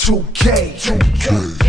2K, 2K.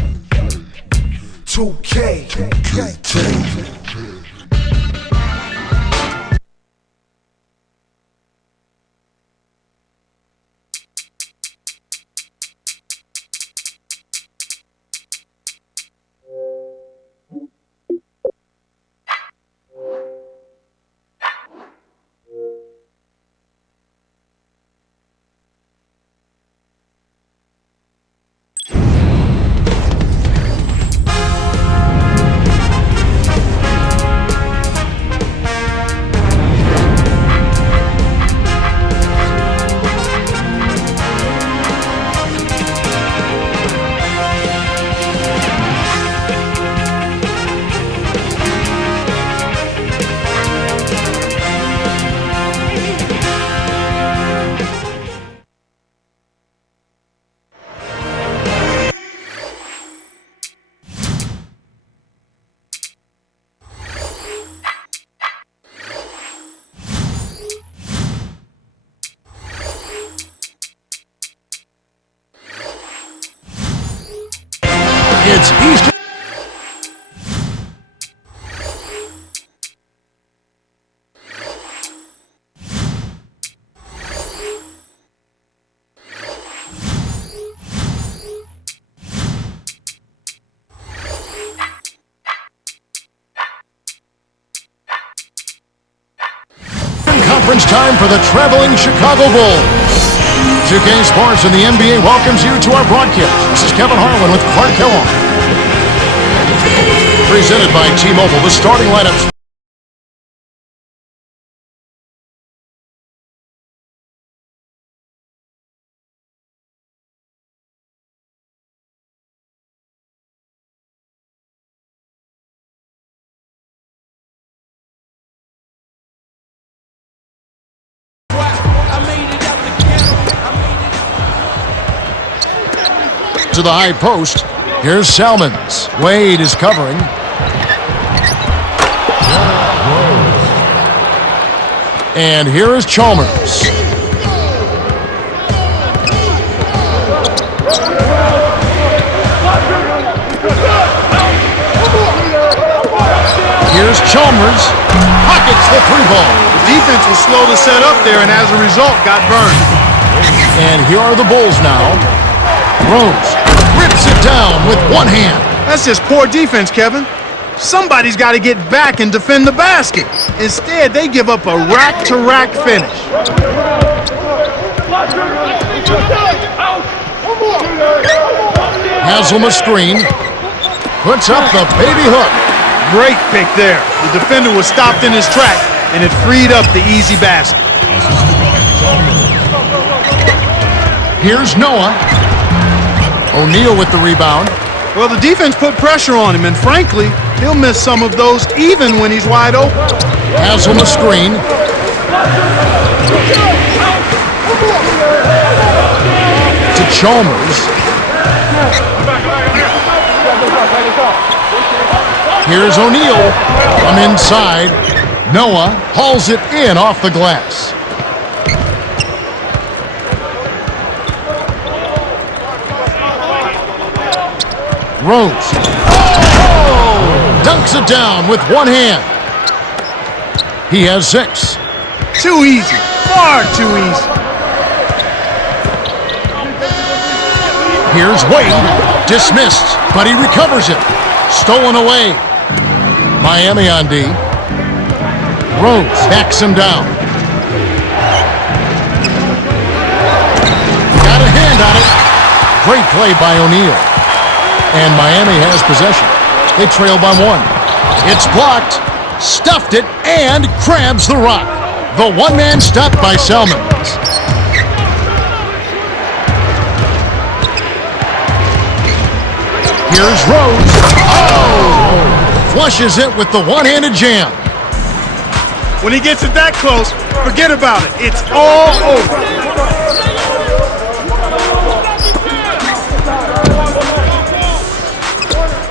It's Easter. Conference time for the traveling Chicago Bulls. 2K Sports and the NBA welcomes you to our broadcast. This is Kevin Harlan with Clark Kellogg. Presented by T-Mobile, the starting lineups. To the high post. Here's Salmons. Wade is covering. And here is Chalmers. Here's Chalmers. Pockets the three ball. The defense was slow to set up there and as a result got burned. And here are the Bulls now. Rose rips it down with one hand. That's just poor defense, Kevin. Somebody's got to get back and defend the basket. Instead, they give up a rack-to-rack finish. Haslam a screen. Puts up the baby hook. Great pick there. The defender was stopped in his track, and it freed up the easy basket. Here's Noah. O'Neal with the rebound. Well, the defense put pressure on him, and frankly, he'll miss some of those even when he's wide open. Haslam a screen. To Chalmers. Here's O'Neal from inside. Noah hauls it in off the glass. Rose. Oh! Dunks it down with one hand. He has 6. Too easy. Far too easy. Here's Wade. Dismissed, but he recovers it. Stolen away. Miami on D. Rose backs him down. Got a hand on it. Great play by O'Neal. And Miami has possession. They trail by 1. It's blocked, stuffed it, and grabs the rock. The one-man stop by Salmons. Here's Rose. Oh! Flushes it with the one-handed jam. When he gets it that close, forget about it. It's all over.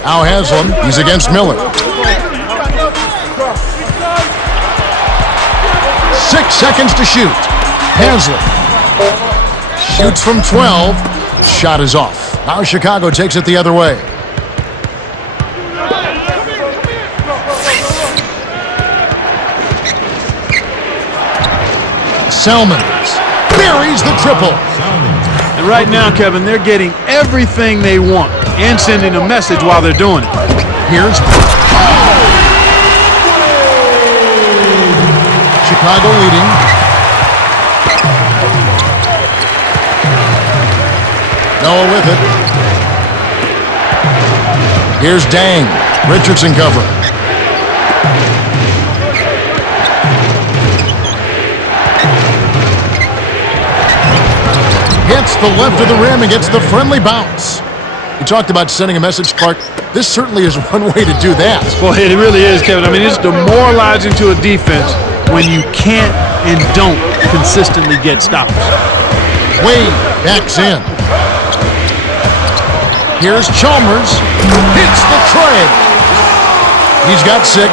Now Haslam, he's against Miller. 6 seconds to shoot. Haslam shoots from 12. Shot is off. Now Chicago takes it the other way. Selmans buries the triple. And right now, Kevin, they're getting everything they want and sending a message while they're doing it. Here's Chicago leading. Noah with it. Here's Dang. Richardson cover. Hits the left of the rim and gets the friendly bounce. We talked about sending a message, Clark. This certainly is one way to do that. Well, it really is, Kevin. I mean, it's demoralizing to a defense when you can't and don't consistently get stops. Wade backs in. Here's Chalmers. Hits the tray. He's got 6.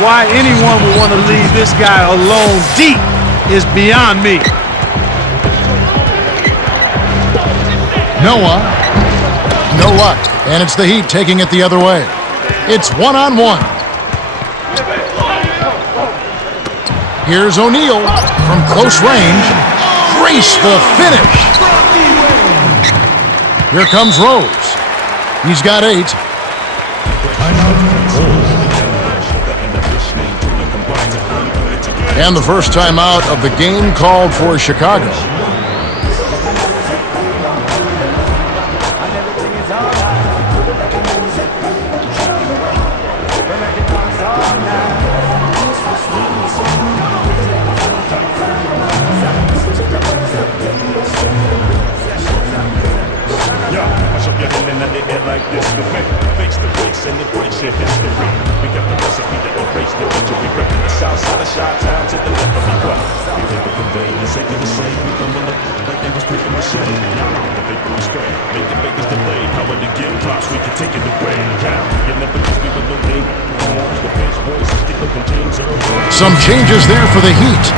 Why anyone would want to leave this guy alone deep is beyond me. Noah, no luck, and it's the Heat taking it the other way. It's 1-on-1. Here's O'Neal from close range. Graceful finish. Here comes Rose. He's got 8. And the first timeout of the game called for Chicago. Some changes there for the Heat.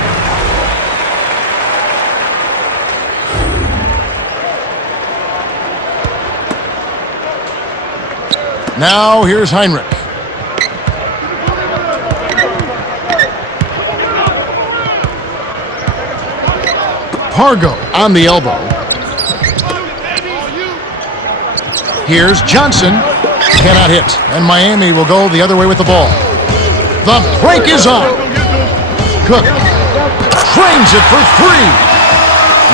Now here's Heinrich. Pargo on the elbow. Here's Johnson. Cannot hit. And Miami will go the other way with the ball. The break is on. Cook trains it for 3.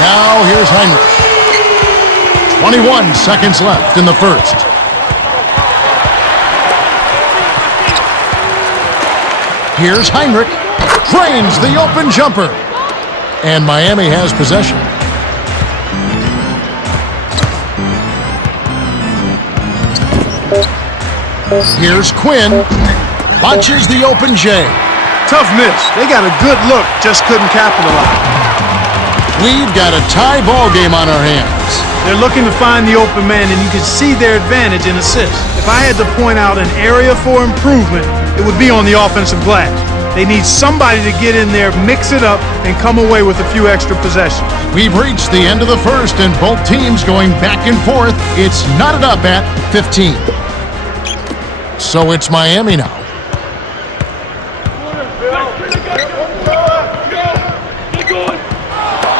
Now here's Heinrich. 21 seconds left in the first. Here's Heinrich. Drains the open jumper. And Miami has possession. Here's Quinn. Watches the open J. Tough miss. They got a good look, just couldn't capitalize. We've got a tie ball game on our hands. They're looking to find the open man, and you can see their advantage in assists. If I had to point out an area for improvement, it would be on the offensive glass. They need somebody to get in there, mix it up, and come away with a few extra possessions. We've reached the end of the first, and both teams going back and forth. It's knotted up at 15. So it's Miami now.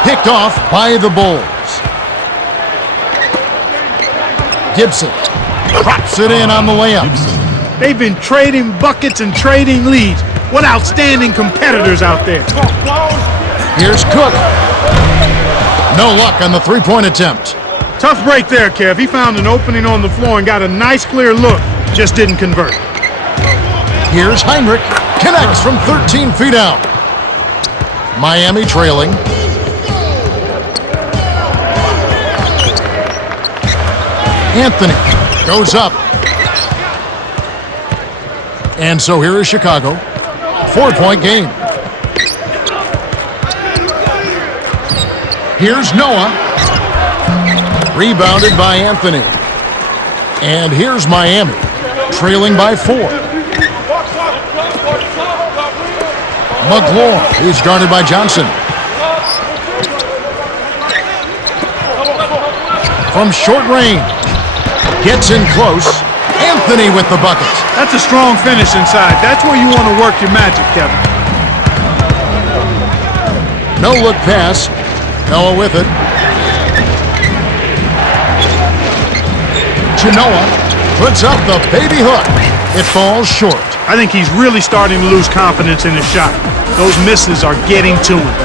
Picked off by the Bulls. Gibson drops it in on the layup. They've been trading buckets and trading leads. What outstanding competitors out there. Here's Cook. No luck on the three-point attempt. Tough break there, Kev. He found an opening on the floor and got a nice clear look. Just didn't convert. Here's Heinrich. Connects from 13 feet out. Miami trailing. Anthony goes up. And so here is Chicago. 4-point game. Here's Noah. Rebounded by Anthony. And here's Miami, trailing by 4. McLaurin, he's guarded by Johnson. from short range. Gets in close. Anthony with the bucket. That's a strong finish inside. That's where you want to work your magic, Kevin. No look pass. Noah with it. Genoa puts up the baby hook. It falls short. I think he's really starting to lose confidence in his shot. Those misses are getting to him.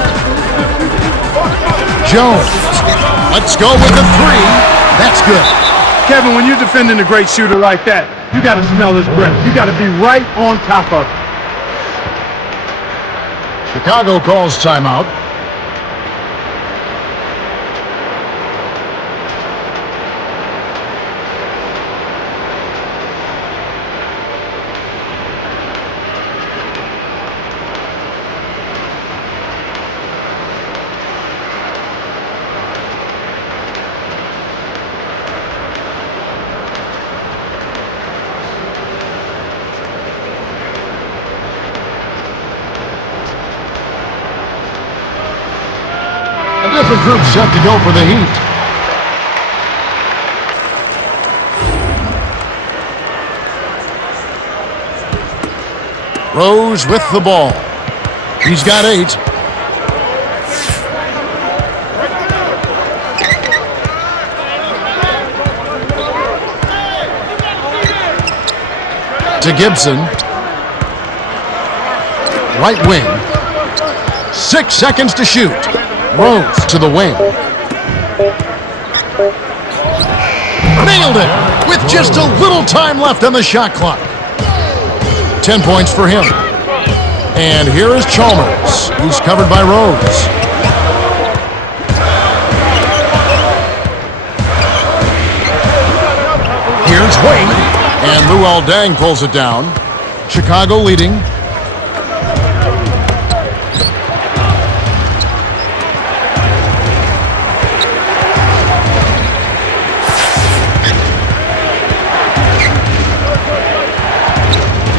Jones. Let's go with the three. That's good. Kevin, when you're defending a great shooter like that, you got to smell his breath. You got to be right on top of it. Chicago calls timeout. A different group set to go for the Heat. Rose with the ball. He's got 8. To Gibson. Right wing. 6 seconds to shoot. Rose to the wing. Nailed it with just a little time left on the shot clock. 10 points for him. And here is Chalmers. He's covered by Rose. Here's Wade. And Luol Deng pulls it down. Chicago leading.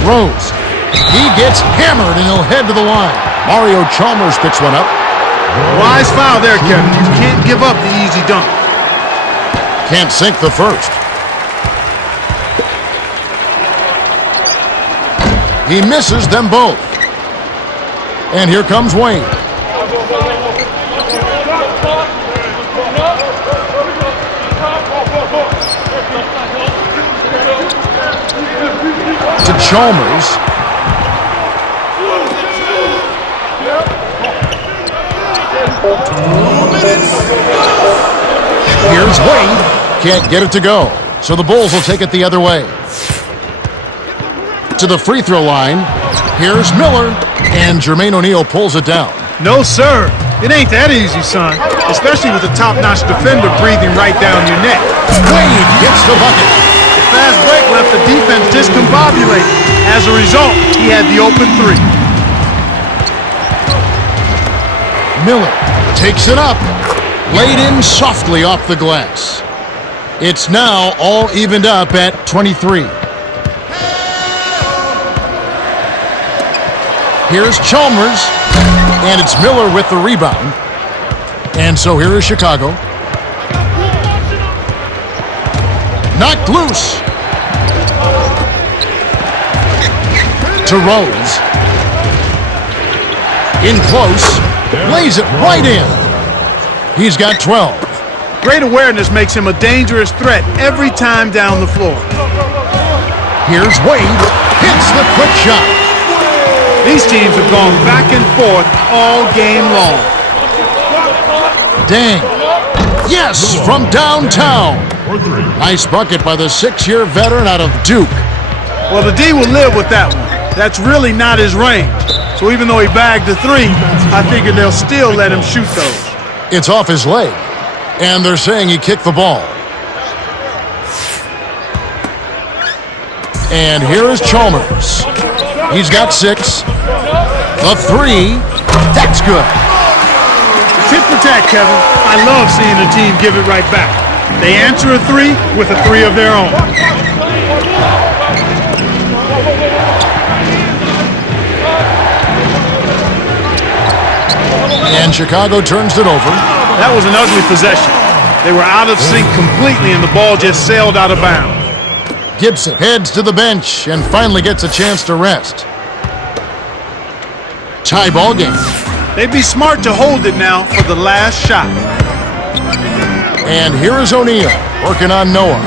Rose. He gets hammered and he'll head to the line. Mario Chalmers picks one up. Wise foul there, Kevin. You can't give up the easy dunk. Can't sink the first. He misses them both. And here comes Wayne. To Chalmers. Here's Wade. Can't get it to go. So the Bulls will take it the other way. To the free throw line. Here's Miller. And Jermaine O'Neal pulls it down. No, sir. It ain't that easy, son. Especially with a top-notch defender breathing right down your neck. Wade gets the bucket. Fast break left the defense discombobulated. As a result, he had the open 3. Miller takes it up. Laid in softly off the glass. It's now all evened up at 23. Here's Chalmers. And it's Miller with the rebound. And so here is Chicago. Knocked loose. To Rose. In close. Lays it right in. He's got 12. Great awareness makes him a dangerous threat every time down the floor. Here's Wade. Hits the quick shot. These teams have gone back and forth all game long. Dang. Yes, from downtown. Nice bucket by the 6-year veteran out of Duke. Well, the D will live with that one. That's really not his range. So even though he bagged the 3, I figure they'll still let him shoot those. It's off his leg. And they're saying he kicked the ball. And here is Chalmers. He's got 6. The 3. That's good. Tit for tat, Kevin. I love seeing a team give it right back. They answer a 3 with a 3 of their own. And Chicago turns it over. That was an ugly possession. They were out of sync completely, and the ball just sailed out of bounds. Gibson heads to the bench and finally gets a chance to rest. Tie ball game. They'd be smart to hold it now for the last shot. And here is O'Neal working on Noah.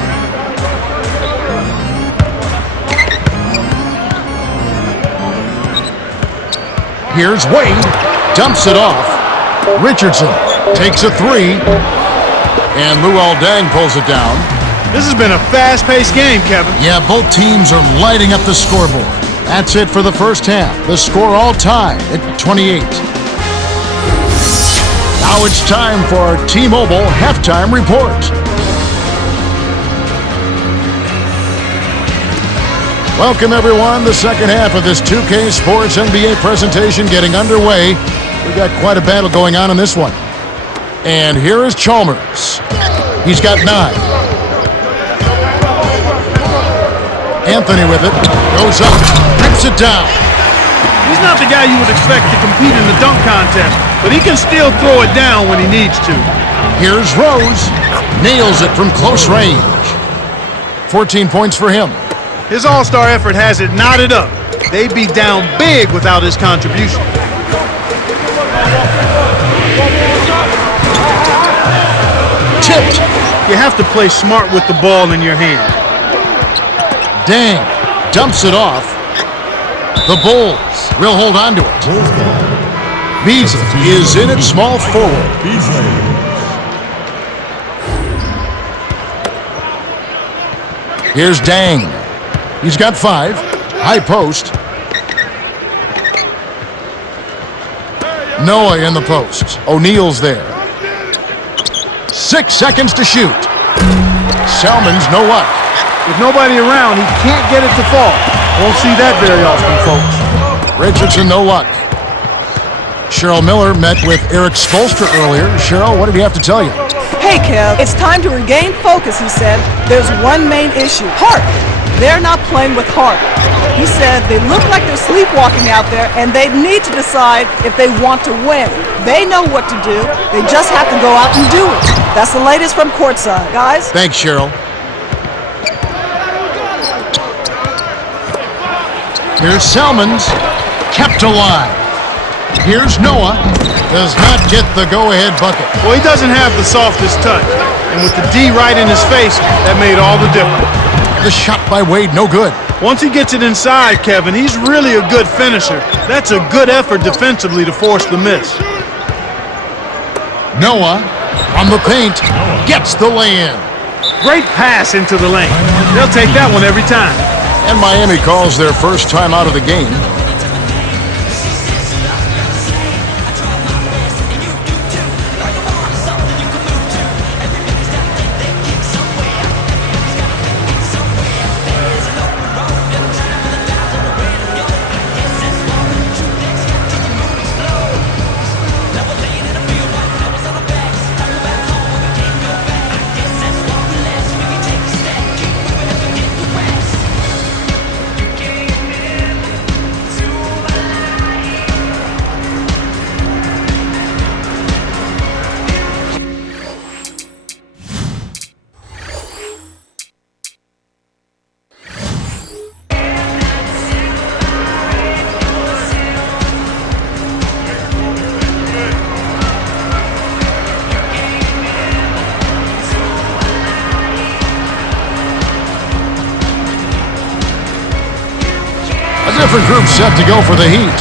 Here's Wade, dumps it off. Richardson takes a three, and Luol Deng pulls it down. This has been a fast-paced game, Kevin. Yeah, both teams are lighting up the scoreboard. That's it for the first half. The score all tied at 28. Now it's time for our T-Mobile halftime report. Welcome, everyone. The second half of this 2K Sports NBA presentation getting underway. We've got quite a battle going on in this one. And here is Chalmers. He's got 9. Anthony with it, goes up, rips it down. He's not the guy you would expect to compete in the dunk contest, but he can still throw it down when he needs to. Here's Rose, nails it from close range. 14 points for him. His all-star effort has it knotted up. They'd be down big without his contribution. Tipped. You have to play smart with the ball in your hand. Deng dumps it off. The Bulls will hold on to it. Beasley is in at small forward. Here's Deng. He's got 5. High post. Noah in the post. O'Neal's there. 6 seconds to shoot. Selman's no luck. With nobody around, he can't get it to fall. Won't see that very often, folks. Richardson, no luck. Cheryl Miller met with Eric Spoelstra earlier. Cheryl, what did he have to tell you? Hey, Kev, it's time to regain focus, he said. There's one main issue, heart. They're not playing with heart. He said they look like they're sleepwalking out there, and they need to decide if they want to win. They know what to do. They just have to go out and do it. That's the latest from courtside. Guys? Thanks, Cheryl. Here's Selmans, kept alive. Here's Noah, does not get the go-ahead bucket. Well, he doesn't have the softest touch. And with the D right in his face, that made all the difference. The shot by Wade, no good. Once he gets it inside, Kevin, he's really a good finisher. That's a good effort defensively to force the miss. Noah, from the paint, gets the lay-in. Great pass into the lane. They'll take that one every time. And Miami calls their first time out of the game. Different group set to go for the Heat.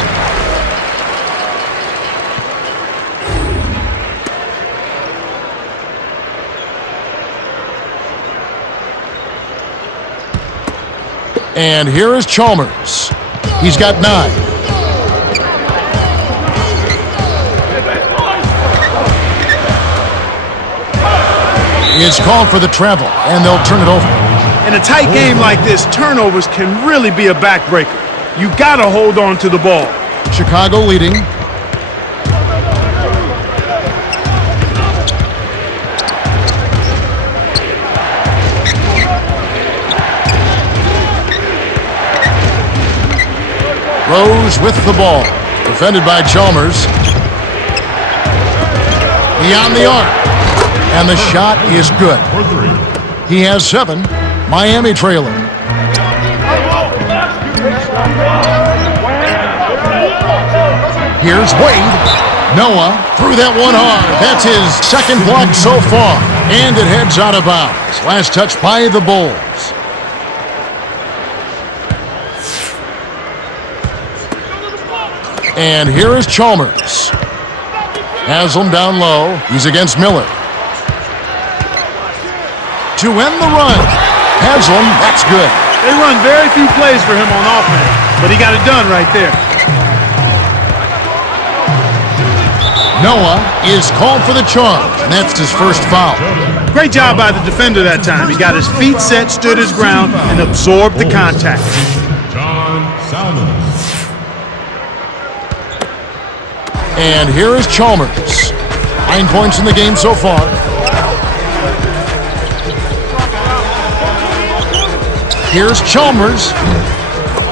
And here is Chalmers. He's got 9. He is called for the travel, and they'll turn it over. In a tight game like this, turnovers can really be a backbreaker. You gotta hold on to the ball. Chicago leading. Rose with the ball. Defended by Chalmers. Beyond the arc. And the shot is good. He has 7. Miami trailing. Here's Wade. Noah threw that one hard. That's his second block so far. And it heads out of bounds. Last touch by the Bulls. And here is Chalmers. Haslam down low. He's against Miller. To end the run. Haslam, that's good. They run very few plays for him on offense, but he got it done right there. Noah is called for the charge, and that's his first foul. Great job by the defender that time. He got his feet set, stood his ground, and absorbed the contact. And here is Chalmers. 9 points in the game so far. Here's Chalmers.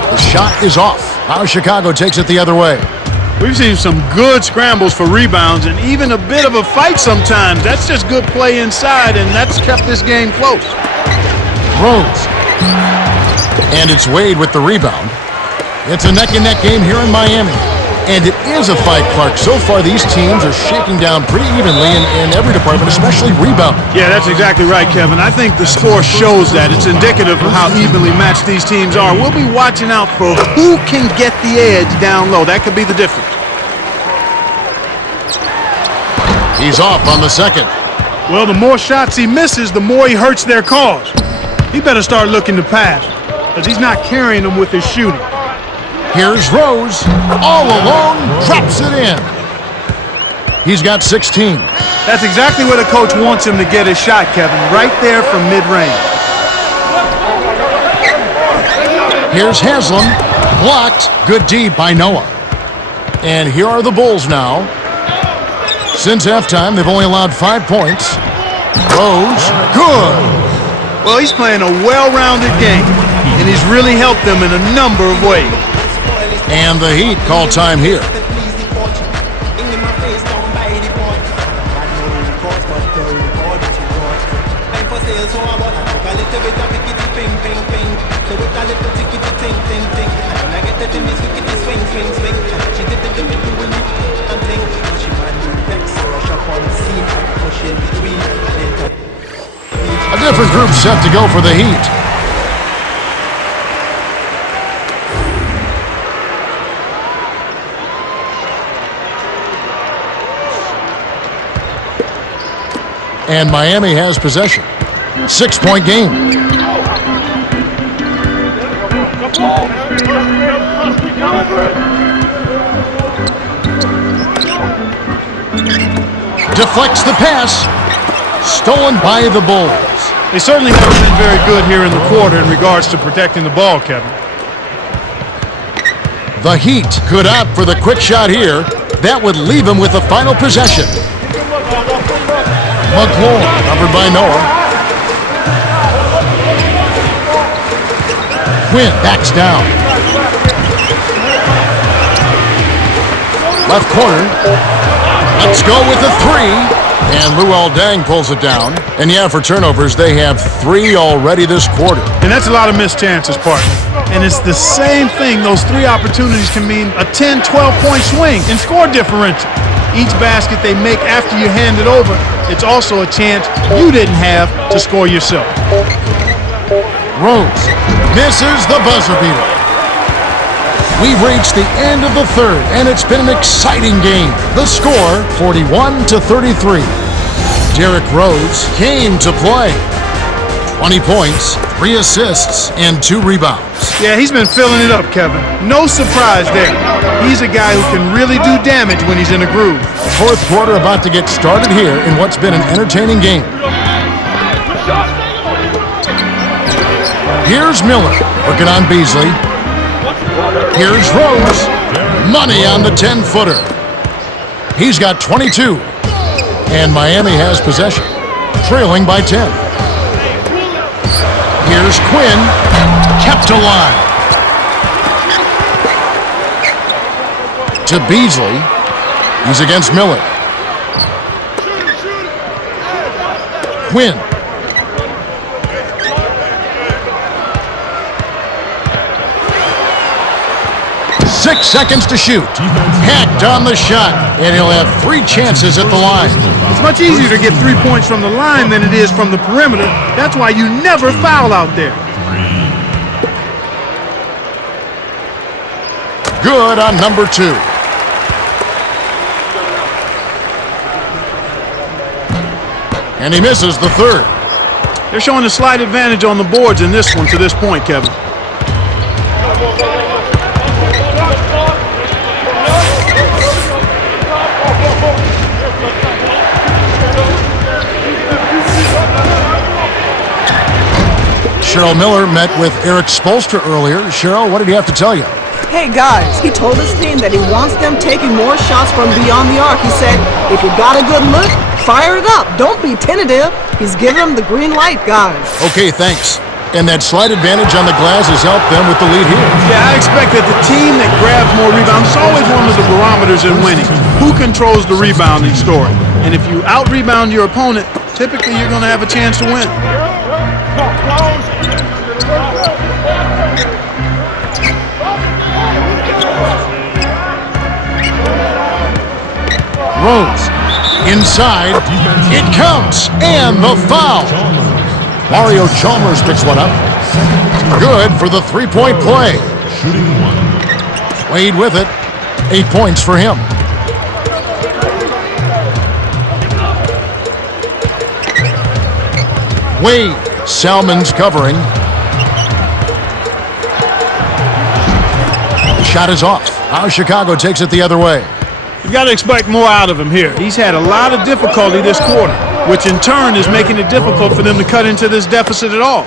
The shot is off. Now Chicago takes it the other way. We've seen some good scrambles for rebounds and even a bit of a fight sometimes. That's just good play inside, and that's kept this game close. Rose. And it's Wade with the rebound. It's a neck-and-neck game here in Miami. And it is a fight, Clark. So far, these teams are shaking down pretty evenly in every department, especially rebounding. Yeah, that's exactly right, Kevin. I think the score shows that. It's indicative of how evenly matched these teams are. We'll be watching out for who can get the edge down low. That could be the difference. He's off on the second. Well, the more shots he misses, the more he hurts their cause. He better start looking to pass, because he's not carrying them with his shooting. Here's Rose, all alone, drops it in. He's got 16. That's exactly where the coach wants him to get his shot, Kevin, right there from mid-range. Here's Haslam, blocked, good D by Noah. And here are the Bulls now. Since halftime, they've only allowed 5 points. Rose, good. Well, he's playing a well-rounded game, and he's really helped them in a number of ways. And the Heat call time here. A different group set to go for the Heat. And Miami has possession. 6-point game. Deflects the pass. Stolen by the Bulls. They certainly haven't been very good here in the quarter in regards to protecting the ball, Kevin. The Heat could opt for the quick shot here. That would leave him with the final possession. McLaurin, covered by Noah. Quinn backs down. Left corner. Let's go with the 3. And Luol Deng pulls it down. And yeah, for turnovers, they have 3 already this quarter. And that's a lot of missed chances, partner. And it's the same thing. Those 3 opportunities can mean a 10, 12-point swing in score differential. Each basket they make after you hand it over, it's also a chance you didn't have to score yourself. Rose misses the buzzer beater. We've reached the end of the third, and it's been an exciting game. The score, 41-33. Derrick Rose came to play. 20 points, 3 assists, and 2 rebounds. Yeah, he's been filling it up, Kevin. No surprise there. He's a guy who can really do damage when he's in a groove. Fourth quarter about to get started here in what's been an entertaining game. Here's Miller, working on Beasley. Here's Rose. Money on the 10-footer. He's got 22. And Miami has possession, trailing by 10. Here's Quinn, kept alive. To Beasley. He's against Miller. win. Six seconds to shoot. Hacked on the shot, and he'll have 3 chances at the line. It's much easier to get 3 points from the line than it is from the perimeter. That's why you never foul out there. Good on number 2. And he misses the third. They're showing a slight advantage on the boards in this one to this point, Kevin. Cheryl Miller met with Eric Spoelstra earlier. Cheryl, what did he have to tell you? Hey guys, he told his team that he wants them taking more shots from beyond the arc. He said, if you got a good look, fire it up. Don't be tentative. He's giving them the green light, guys. Okay, thanks. And that slight advantage on the glass has helped them with the lead here. Yeah, I expect that the team that grabs more rebounds is always one of the barometers in winning. Who controls the rebounding story? And if you out-rebound your opponent, typically you're going to have a chance to win. Rose, inside, it counts, and the foul. Mario Chalmers picks one up. Good for the 3-point play. Wade with it, 8 points for him. Wade, Salmon's covering. The shot is off. Now Chicago takes it the other way. You've got to expect more out of him here. He's had a lot of difficulty this quarter, which in turn is making it difficult for them to cut into this deficit at all.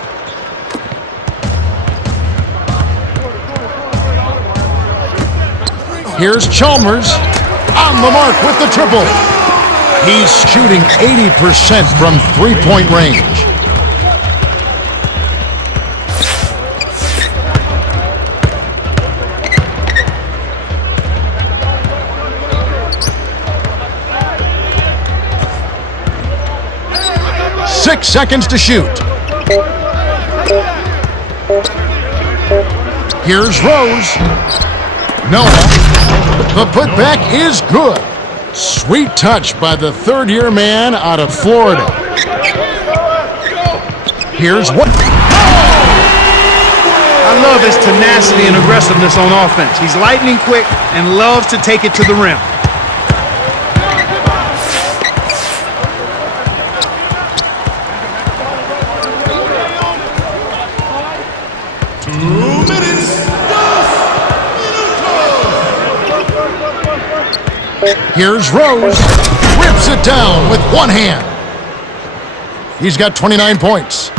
Here's Chalmers on the mark with the triple. He's shooting 80% from 3-point range. Six seconds to shoot. Here's Rose. No. The putback is good. Sweet touch by the third-year man out of Florida. Here's what? I love his tenacity and aggressiveness on offense. He's lightning quick and loves to take it to the rim. Here's Rose, rips it down with one hand. He's got 29 points.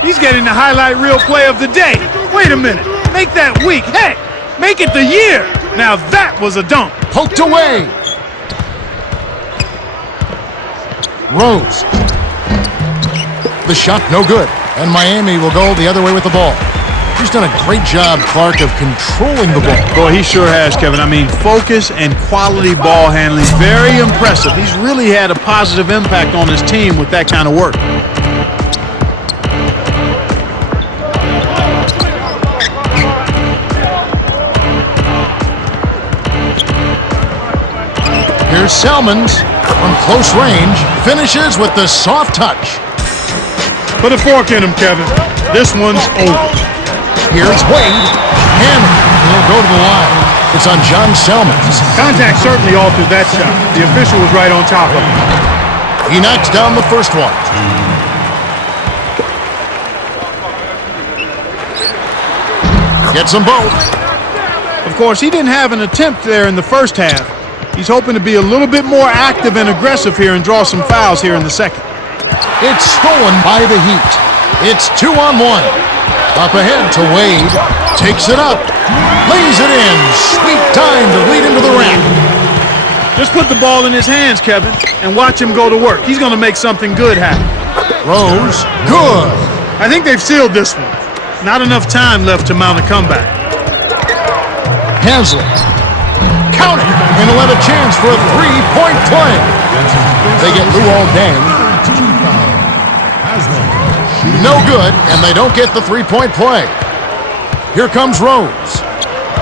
He's getting the highlight reel play of the day. Wait a minute, make that week. Heck, make it the year. Now that was a dunk. Poked away. Rose. The shot no good, and Miami will go the other way with the ball. He's done a great job, Clark, of controlling the ball. Boy, he sure has, Kevin. I mean, focus and quality ball handling, very impressive. He's really had a positive impact on his team with that kind of work. Here's Salmons from close range, finishes with the soft touch. Put a fork in him, Kevin. This one's over. Here's Wade, hammer. He'll go to the line. It's on John Salmons. Contact certainly altered that shot. The official was right on top of him. He knocks down the first one. Gets them both. Of course, he didn't have an attempt there in the first half. He's hoping to be a little bit more active and aggressive here and draw some fouls here in the second. It's stolen by the Heat. It's 2-on-1. Up ahead to Wade. Takes it up. Lays it in. Sweet time to lead into the rack. Just put the ball in his hands, Kevin, and watch him go to work. He's going to make something good happen. Rose. Good. I think they've sealed this one. Not enough time left to mount a comeback. Haslett. Count it. And he'll have a chance for a 3-point play. They get Luol Deng. No good, and they don't get the three-point play. Here comes Rose.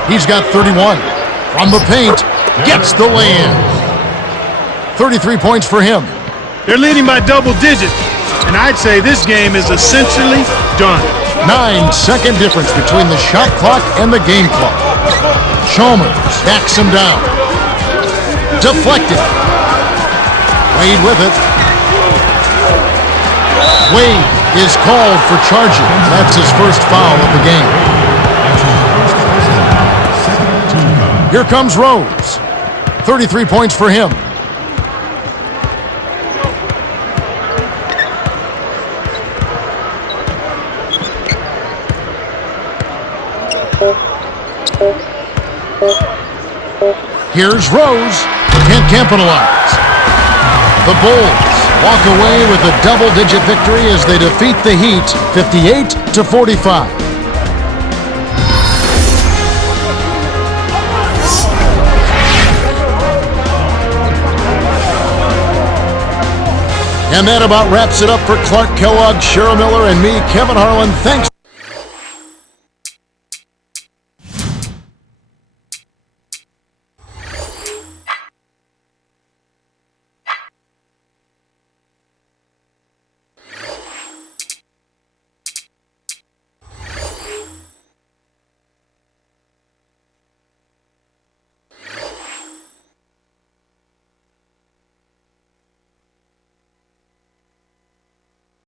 He's got 31. From the paint, gets the lay-in. 33 points for him. They're leading by double digits, and I'd say this game is essentially done. 9-second difference between the shot clock and the game clock. Chalmers backs him down. Deflected. Wade with it. Wade is called for charging. That's his first foul of the game. Here comes Rose. 33 points for him. Here's Rose. Can't capitalize. The Bulls walk away with a double-digit victory as they defeat the Heat 58-45. And that about wraps it up for Clark Kellogg, Cheryl Miller, and me, Kevin Harlan. Thanks.